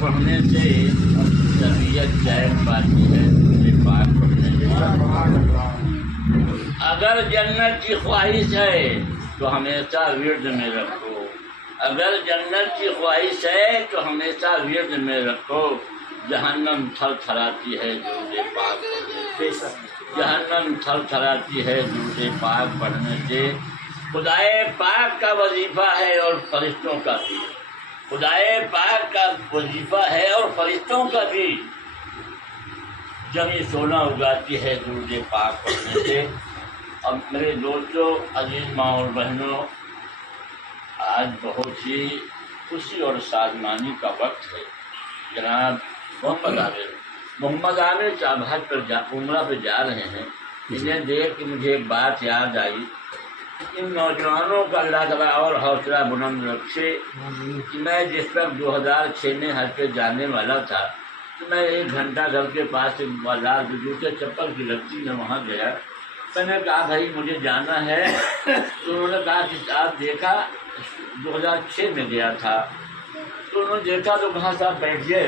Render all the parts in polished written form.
پڑھنے سے طبیعت جائز پاتی ہے، مجھے پاک پڑھنے سے۔ اگر جنت کی خواہش ہے تو ہمیشہ ورد میں رکھو، اگر جنت کی خواہش ہے تو ہمیشہ ورد میں رکھو۔ جہنم تھر تھراتی ہے درود پاک پڑھنے سے، جہنم تھر تھراتی ہے درود پاک پڑھنے سے۔ خدائے پاک کا وظیفہ ہے اور فرشتوں کا بھی، خدائے پاک کا وظیفہ ہے اور فرشتوں کا بھی۔ جمی سونا اگاتی ہے درود پاک پڑھنے سے۔ اب میرے دوستوں، عزیز ماں اور بہنوں، آج بہت ہی خوشی اور سازمانی کا وقت ہے۔ جناب محمد عامر صاحب حج پر عمرہ پہ جا رہے ہیں۔ انہیں دیکھ کے مجھے ایک بات یاد آئی، ان نوجوانوں کا اللہ تعالیٰ اور حوصلہ بلند رکھے کہ میں جس وقت 2006 میں حج پہ جانے والا تھا تو میں 1 گھنٹہ گھر کے پاس سے بازار جوتے چپل کی لگتی میں وہاں گیا۔ میں نے کہا بھائی مجھے جانا ہے، تو انہوں نے کہا کہ آپ دیکھا 2006 میں گیا تھا، تو انہوں نے دیکھا تو کہاں صاحب بیٹھ گیا۔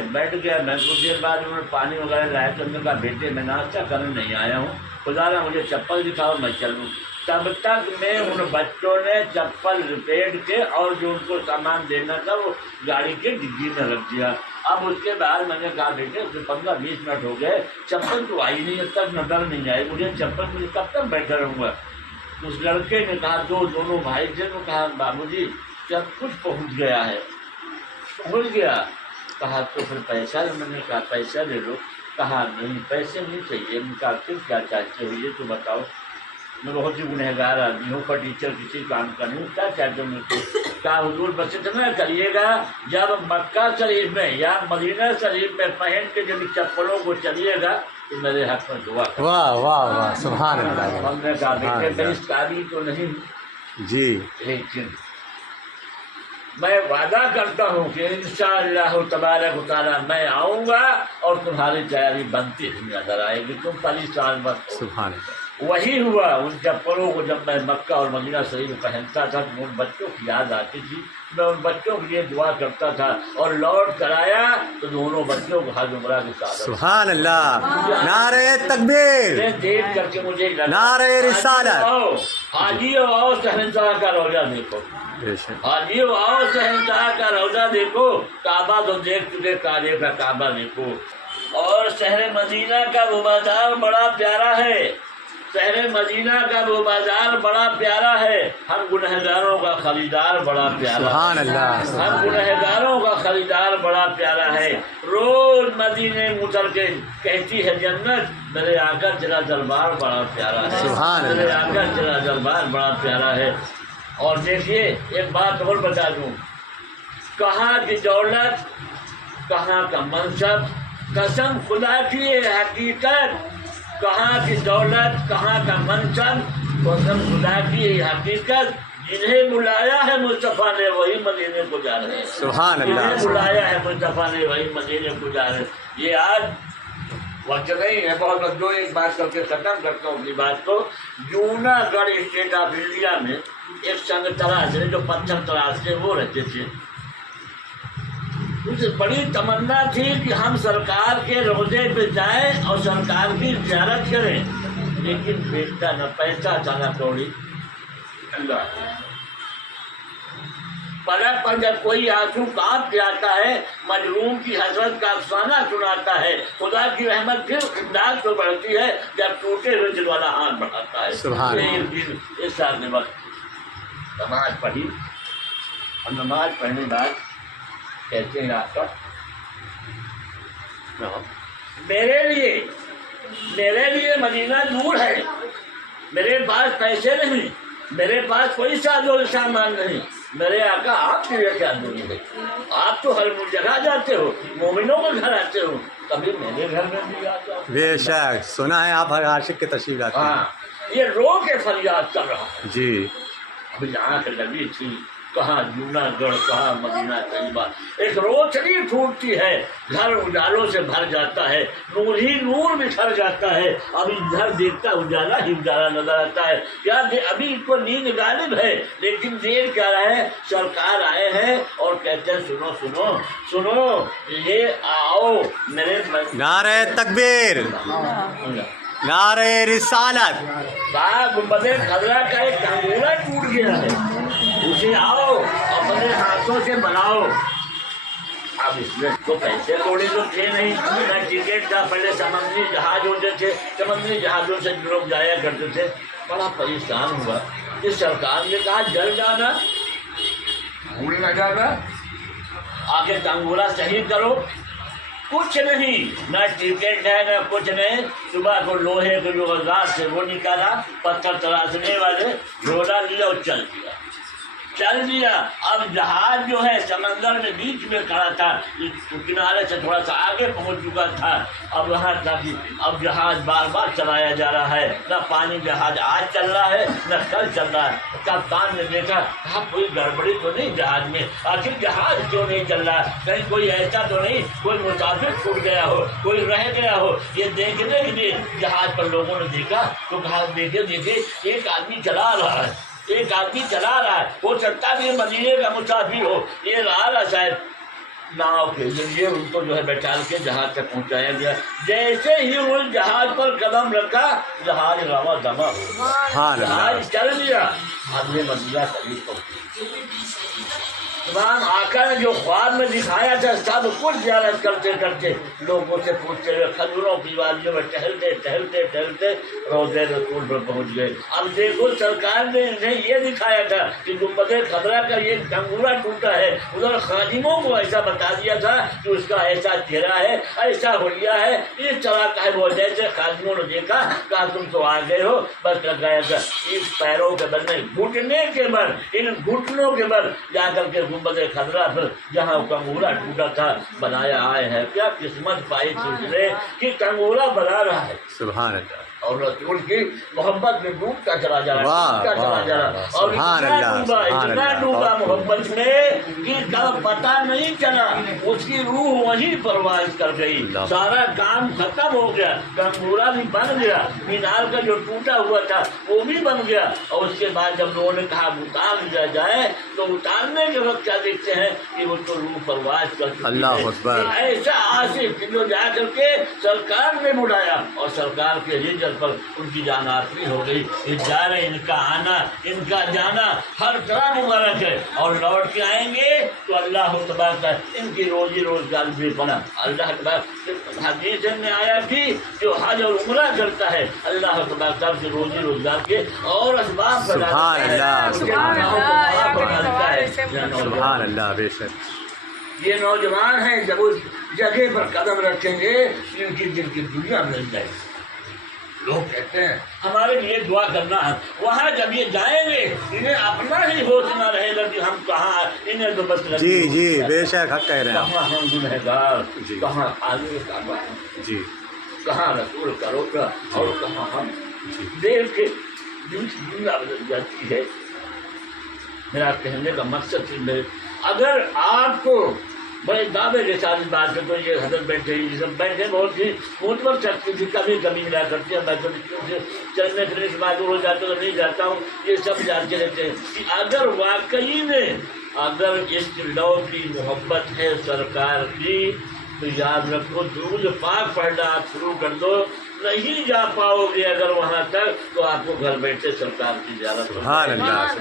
میں کچھ دیر بعد انہوں نے پانی وغیرہ لایا تو انہوں نے کہا بیٹے میں ناشتہ کرنے نہیں آیا ہوں، خدا نہ مجھے چپل دکھاؤ میں چلوں۔ تب تک میں ان بچوں نے چپل لپیٹ کے اور جو ان کو سامان دینا تھا وہ گاڑی کے ڈگی میں رکھ دیا۔ اب اس کے بعد میں نے کہا بیٹے 15-20 منٹ ہو گئے، چپل تو آئی نہیں، اب تک نظر نہیں آئی، مجھے چپل مجھے کب تک بیٹھا رہوں گا۔ اس لڑکے نے کہا، دونوں بھائی تھے، نے کہا بابو جی سب کچھ پہنچ گیا ہے، پہنچ گیا۔ کہا تو پھر پیسہ لے؟ میں نے کہا پیسہ لے لو۔ کہا نہیں پیسے نہیں چاہیے۔ میں کہا پھر کیا چاہتے ہو یہ تو بتاؤ، میں بہت ہی گنہگار آدمی ہوں، فرنیچر کسی کام کا نہیں ہوں، کیا چاہتے ہوں؟ کہا حضور بس اتنا کریے گا جب مکہ شریف میں یا مدینہ شریف میں پہن کے جب چپلوں کو چلیے گا تو میرے حق میں دعا کریں۔ واہ واہ واہ سبحان اللہ۔ ہم نے کہا بیٹے میں اس قابل تو نہیں جی، لیکن میں وعدہ کرتا ہوں کہ انشاءاللہ تبارک و تعالیٰ میں آؤں گا اور تمہاری تیاری بنتی ہوئی نظر آئے گی، تم پریشان مت ہو۔ سبحان اللہ۔ وہی ہوا، ان چپلوں کو جب میں مکہ اور مدینہ شریف میں پہنتا تھا تو ان بچوں کی یاد آتی تھی، میں ان بچوں کے لیے دعا کرتا تھا، اور لوٹ کر آیا تو دونوں بچوں کو حج عمرہ کے ساتھ سبحان اللہ۔ نعرہ تکبیر، دیکھ کر کے مجھے لگا نعرہ رسالت۔ حاجی آؤ شہنشاہ کا روزہ دیکھو، حاجی آؤ شہنشاہ کا روزہ دیکھو، کعبہ تو دیکھ چکے، کعبے کا کعبہ دیکھو، اور شہر مدینہ کا وہ بازار بڑا پیارا ہے، شہر مدینہ کا وہ بازار بڑا پیارا ہے، ہم گنہگاروں کا خریدار بڑا پیارا ہے، سبحان اللہ۔ ہم گنہگاروں کا خریدار بڑا پیارا ہے۔ روز مدینے میں اتر کے کہتی ہے جنت میرے آقا تیرا دربار بڑا پیارا ہے، سبحان اللہ۔ میرے آقا تیرا دربار بڑا پیارا ہے۔ اور دیکھیے ایک بات اور بتا دوں، کہاں کی دولت کہاں کا منصب، قسم خدا کی یہ حقیقت، کہاں کی دولت کہاں کا منصب، قسم خدا کی یہ حقیقت، جنہیں بلایا ہے مصطفیٰ نے وہی مدینے کو جا رہے ہیں، سبحان اللہ۔ جنہیں بلایا ہے مصطفیٰ نے وہی مدینے کو جا رہے ہیں۔ یہ آج وقت نہیں ہے بہت، جو ایک بات کر کے ختم کرتا ہوں اپنی بات کو۔ جونا گڑھ اسٹیٹ آف انڈیا میں ایک سنگ تراش جو پتھر تراش کے وہ رہتے تھے، اسے بڑی تمنا تھی کہ ہم سرکار کے روزے پہ جائیں اور سرکار کی زیارت کریں، لیکن بیٹا نہ پیسہ تھا نہ کوڑی۔ پلک پر جب کوئی آنسو کانپ جاتا ہے، مجروم کی حسرت کا افسانہ سناتا ہے، خدا کی رحمت پھر امداد تو بڑھتی ہے جب ٹوٹے ہوئے دل والا ہاتھ بڑھاتا ہے۔ سبحان اللہ۔ ایک دن اس سال نے وقت نماز پڑھی، اور نماز پڑھنے بعد کہتے ہیں آقا میرے لیے مدینہ دور ہے، میرے پاس پیسے نہیں، میرے پاس کوئی ساز و سامان نہیں، میرے آقا آپ کے لیے کیا دوری ہے؟ آپ تو ہر جگہ جاتے ہو، مومنوں کے گھر آتے ہو، کبھی میرے گھر میں بھی آتے ہو؟ بے شک سنا ہے آپ ہر عاشق کے تشریف لاتے ہیں۔ ہاں، یہ رو کے فریاد کر رہا ہے۔ جی، ابھی آنکھ لگی تھی، کہاں جوناگڑھ، کہاں مدینہ طیبہ. ایک روشنی پھوٹتی ہے، گھر اجالوں سے بھر جاتا ہے، نور ہی نور بکھر جاتا ہے. ابھی گھر دیکھتا اجالا ہی اجالا نظر آتا ہے. کیا ابھی کو نیند غالب ہے، لیکن دیر کیا رہا ہے، سرکار آئے ہیں اور کہتے ہیں سنو سنو سنو، یہ آؤ میرے نعرہ تکبیر، نعرہ رسالت. گنبد خضرا کا ایک انگورا ٹوٹ گیا ہے، اسے آؤ اپنے ہاتھوں سے بناؤ. اب اس میں تو پیسے تھوڑے تو تھے نہیں، نہ ٹکٹ تھا. پہلے سمندری جہاز ہوتے تھے، سمندری جہازوں سے لوگ جایا کرتے تھے. بڑا پریشان ہوا کہ سرکار نے کہا جل جانا، بھول نہ جانا، آگے تنگورا صحیح کرو. کچھ نہیں، نہ ٹکٹ ہے نہ کچھ نہیں. صبح کو لوہے کے جو اوزار سے وہ نکالا، پتھر تراشنے والے، ڈھولا لیا اور چل دیا. اب جہاز جو ہے سمندر میں بیچ میں کھڑا تھا، کنارے سے تھوڑا سا آگے پہنچ چکا تھا. اب وہاں تک اب جہاز بار بار چلایا جا رہا ہے، نہ پانی جہاز آج چل رہا ہے نہ کل چل رہا ہے. کپتان نے دیکھا، کہا کوئی گڑبڑی تو نہیں جہاز میں، آخر جہاز کیوں نہیں چل رہا، کہیں کوئی ایسا تو نہیں کوئی مسافر چھوٹ گیا ہو، کوئی رہ گیا ہو. یہ دیکھنے کے لیے جہاز پر لوگوں نے دیکھا تو کہا دیکھے ایک آدمی چلا رہا ہے، ایک آدمی چلا رہا ہے، ہو سکتا ہے مدینے کا مسافر ہو. یہ رہا شاید ناؤ کے ذریعے ان کو جو ہے بیٹھا کے جہاز تک پہنچایا گیا. جیسے ہی ان جہاز پر قدم رکھا، جہاز روا دما ہو، جہاز چل گیا. آدمی مدینہ شریف پہنچے. امام آقا نے جو خواب میں دکھایا تھا سب کچھ زیارت کرتے کرتے لوگوں سے پوچھتے ہوئے کھجوروں کی وادیوں میں ٹہلتے روضہ رسول پر پہنچ گئے. اب دیکھو سرکار نے انہیں یہ دکھایا تھا کہ گنبد خضرا کا یہ ٹنگورا ٹوٹا ہے، ادھر خادموں کو ایسا بتا دیا تھا کہ اس کا ایسا چہرہ ہے، ایسا ہولیا ہے، اس طرح کا ہے. وہ جیسے خادموں نے دیکھا، کہا تم تو آ گئے ہو، بس لگایا تھا اس پیروں کے بل میں، گھٹنے کے بل، ان گھٹنوں کے بل جا کر کے گنبد خضرا پر جہاں کنگورا ٹوٹا تھا بنایا آئے ہیں. کیا قسمت پائی سلسلے کہ کنگورا بنا رہا ہے. سبحان اللہ. اور رسول کی محبت میں ڈوبتا چلا جا رہا، اور اتنا ڈوبا محبت میں کہ کب پتہ نہیں چلا، اس کی روح وہیں پرواز کر گئی. سارا کام ختم ہو گیا، کنگورا بھی بن گیا، مینار کا جو ٹوٹا ہوا تھا وہ بھی بن گیا. اور اس کے بعد جب لوگوں نے کہا اتار لیا جائے تو اتارنے کے وقت کیا دیکھتے ہیں کہ وہ تو روح پرواز کر چکی. اللہ اکبر. ایسا عاشق جو جا کر کے سرکار نے بلایا اور سرکار کے ہجر پر ان کی جان آخری ہو گئی. ان کا آنا، ان کا جانا ہر طرح مبارک ہے، اور لوٹ کے آئیں گے تو اللہ تبارک ان کی روزی روزگار بھی بنا. اللہ تبارک حدیث میں آیا کہ جو حج اور عمرہ کرتا ہے اللہ تبارک کی روزی روزگار کے اور اسباب سبحان اللہ. سبحان اللہ. بے شک یہ نوجوان ہیں جب اس جگہ پر قدم رکھیں گے ان کی دل کی دنیا مل جائے. لوگ کہتے ہیں ہمارے لیے دعا کرنا ہے، وہاں جب یہ جائیں گے انہیں اپنا ہی ہوش نہ رہے گا کہ ہم کہاں، انہیں تو بس جی بے شک حق کہہ رہے ہیں. کہاں ہم گنہگار، کہاں خالق کعبہ جی، کہاں رسول کا روکا اور کہاں ہم. دیکھ کے دل کی دنیا بدل جاتی ہے. میرا کہنے کا مقصد ہے اگر آپ کو بڑے دعوے کے ساتھ بات کرتے یہ حضرت بیٹھے یہ سب بیٹھے بہت ہی متبر سکتی تھی، کبھی کبھی ملا کرتے ہیں. میں تو چلنے پھرنے سے معذور ہو جاتا تو نہیں جاتا ہوں، یہ سب جانتے رہتے ہیں کہ اگر واقعی میں اگر اس لو کی محبت ہے سرکار کی تو یاد رکھو درود پاک پڑھنا آپ شروع کر دو. نہیں جا پاؤ گے اگر وہاں تک تو آپ کو گھر بیٹھے سرکار کی زیارت کرو.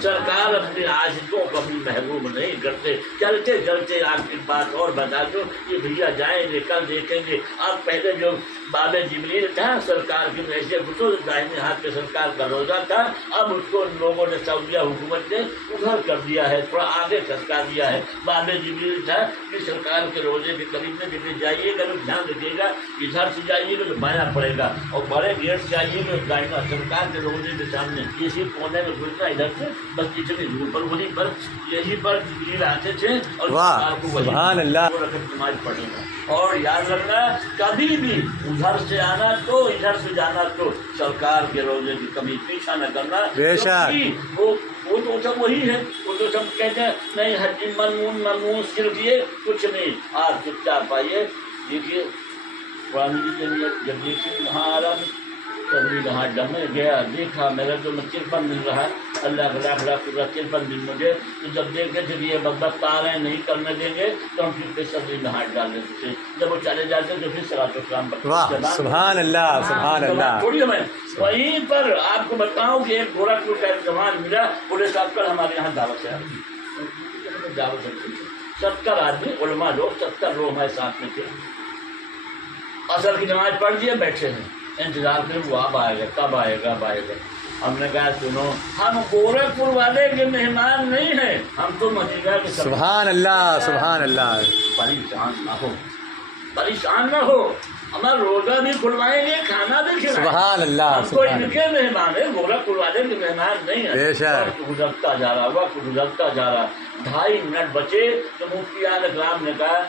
سرکار اپنے عاشقوں کو اپنی محبوب نہیں کرتے. چلتے چلتے آپ کی بات اور بتا دو کہ بھیا جائیں گے کل دیکھیں گے. آپ پہلے جو باب جبریل تھا سرکار کی ایسے خصوص دائمی ہاتھ پہ سرکار کا روزہ تھا، اب اس کو لوگوں نے سعودیہ حکومت نے ادھر کر دیا ہے، تھوڑا آگے سرکار دیا ہے. باب جبریل تھا کہ سرکار کے روزے کے قریب میں جب جائیے گا تو دھیان رکھیے گا ادھر سے جائیے گا تو بایاں پڑے گا اور بڑے گیٹ سے آئیے گا دائیں گا. سرکار کے روزے کے سامنے اسی کونے میں گزرنا ادھر سے بس اتنی دور پر وہیں پر یہی پر جبریل آتے تھے اور سرکار کو وہی نماز پڑھے گا. اور یاد رکھنا کبھی بھی ادھر سے آنا تو ادھر سے جانا تو سرکار کے روزے کی کبھی پیچھا نہ کرنا. بے شک. وہ تو سب وہی ہے. وہ تو سب کہتے ہیں نہیں حج ممنون صرف یہ کچھ نہیں. آپ چپ چاپ آئیے. دیکھیے قرآن مجید میں جب دیکھیے وہاں عالم کبھی وہاں ڈمے گیا دیکھا میرا جو ترپن مل رہا ہے اللہ لاکھ لاکھ پورا 53 دن مجھے. تو جب دیکھتے تھے کہ یہ بدبخت آ رہے ہیں نہیں کرنے دیں گے تو ہم پھر سبزی میں ہاتھ ڈال دیتے تھے. جب وہ چلے جاتے تو پھر صلاۃ السلام واہ سبحان اللہ سبحان اللہ. تھوڑی میں وہیں پر آپ کو بتاؤں کہ ایک گورکھپور کا ایک جوان ملا. بولے صاحب کل ہمارے یہاں دعوت ہے. دعوت 70 آدمی علماء لوگ 70 لوگ ہمارے ساتھ میں تھے. اثر کی نماز پڑھ دیے بیٹھے ہیں انتظار کریں وہ اب آئے گا کب آئے گا اب آئے گا. ہم نے کہا سنو ہم گورکھپور والے کے مہمان نہیں ہیں ہم تو مدینہ کے. سبحان اللہ سبحان اللہ. پریشان نہ ہو ہمارا روزہ بھی کھلوائیں گے کھانا بھی کھلائیں گے. سبحان اللہ ہم تو ان کے مہمان ہیں گورکھپور والے کے مہمان نہیں ہیں. بے شک. وقت گزرتا جا رہا وقت گزرتا جا رہا. 2.5 منٹ بچے تو مفتیان اکرام نے کہا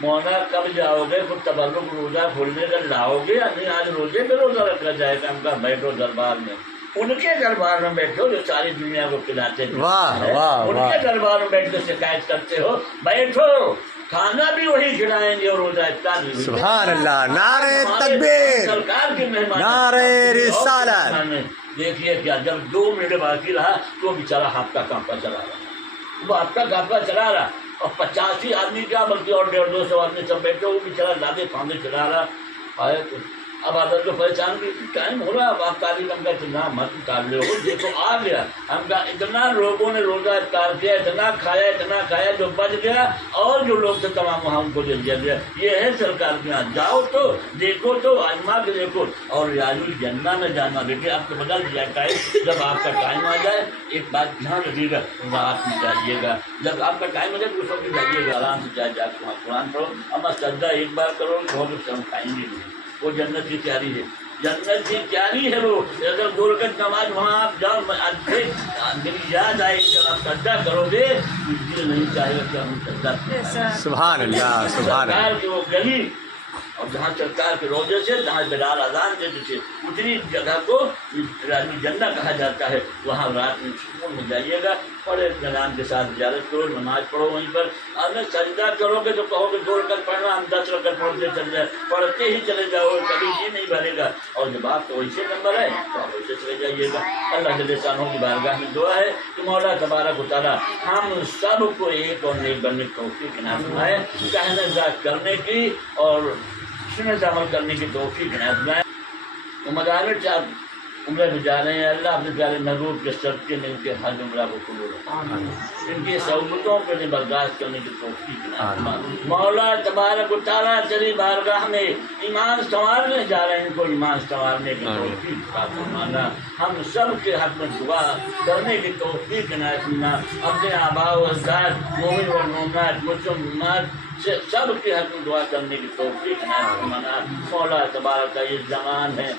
مولانا کب جاؤ گے کچھ تبرک روزہ کھولنے کا لاؤ گے یا نہیں آج روزے پہ روزہ رکھا جائے گا. ہم کہا بیٹھو دربار میں. ان کے دربار میں بیٹھو جو ساری دنیا کو کھلاتے ہیں. واہ واہ ان واہ. کے دربار میں بیٹھ کے شکایت کرتے ہو. بیٹھو کھانا بھی وہی کھلائیں گے اور روزہ افطار بھی. سبحان اللہ. نعرہ تکبیر. سرکار کے مہمان. نعرہ رسالت. دیکھیے کیا جب 2 منٹ باقی رہا تو بیچارہ ہاتھ کا کانپا چلا رہا. وہ ہاتھ کا کانپا چلا رہا اور 85 آدمی کیا بلکہ اور 150-200 آدمی سب بیٹھے وہ بیچارہ لادے پھاندے چلا رہا. آئے تو اب عادت کو پہچان کی ٹائم ہو رہا. اب آپ تعلیم ہم کا اتنا مت اتار لے ہو دیکھو آ گیا. ہم کا اتنا لوگوں نے روزہ افطار کیا اتنا کھایا جو بچ گیا اور جو لوگ تھے تمام وہاں ان کو دے دیا گیا. یہ ہے سرکار کے یہاں. جاؤ تو دیکھو تو آزما کے دیکھو. اور ریاض الجنہ میں جانا بیٹے آپ کو بدل دیا ٹائم. جب آپ کا ٹائم آ جائے ایک بات دھیان رکھیے گا رات میں جائیے گا. جب آپ کا ٹائم آ جائے تو اس وقت جائیے گا آرام سے جائے جا کے وہاں قرآن پڑھو. اما سجدہ ایک بار کرو بہت ہم کھائیں گے نہیں. وہ جنت کی تیاری ہے. جنت کی تیاری ہے. وہ اگر 2 رکعت نماز وہاں آپ جاؤ میری یاد آئے جب آپ سجدہ کرو گے دل نہیں چاہے گا کہ ہم سجدہ کریں. سبحان اللہ سبحان اللہ. سرکار کی وہ گلی اور جہاں سرکار کے روزے سے جہاں بلال اذان دیتے تھے اتنی جگہ کو جنہ کہا جاتا ہے. وہاں رات میں سکون میں جائیے گا اور ایک نام کے ساتھ زیارت کرو نماز پڑھو. وہیں پر اگر سجدہ کرو گے تو کہو گے 2 رکعت پڑھنا ہم 10 رکعت پڑھتے چل جائے پڑھتے ہی چلے جاؤ کبھی جی نہیں بھرے گا. اور جب آپ کو ویسے نمبر ہے تو آپ ویسے چلے جائیے گا. اللہ جل شانہ کی بارگاہ میں دعا ہے کہ مولا تبارک و تعالیٰ ہم سب کو ایک اور نیک بننے کی توفیق عنایت فرمائے. کہنے ذات کرنے کی اور سنت عمل کرنے کی توفیق عنایت فرمائے. وہ مدارس صاحب عمرہ بھی جا رہے ہیں. اللہ اپنے پیارے محبوب کے صدقے میں ان کے حج عمرہ کو قبول فرمائے. ان کی سہولتوں کو انہیں برداشت کرنے کی توفیق عنایت فرمائے. مولا تبارک و تعالیٰ تیری بارگاہ میں ایمان سنوارنے جا رہے ہیں ان کو ایمان سنوارنے کی توفیق عطا فرمانا. ہم سب کے حق میں دعا کرنے کی توفیق عنایت فرمانا. اپنے آباء و اجداد مومن و مومنات مسلمان سب کے حق میں دعا کرنے کی توفیق عنایت فرمانا. مولا تبارک کا یہ زمان ہے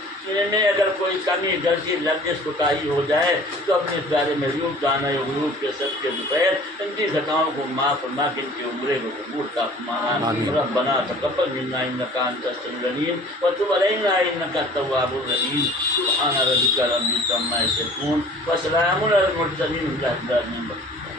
میں اگر کوئی کمی غلطی لفظ کوتاہی ہو جائے تو اپنے پیارے محبوب دانہ غروب کے صدقے دوپہر ان کی خطاؤں کو معاف فرما کے ان کے عمرے کو قبول عطا فرمانا. ربنا تقبل منا انک انت السمیع العلیم وتب علینا انک التواب الرحیم. سبحان ربک رب العزة عما یصفون وسلام علی المرسلین والحمد للہ.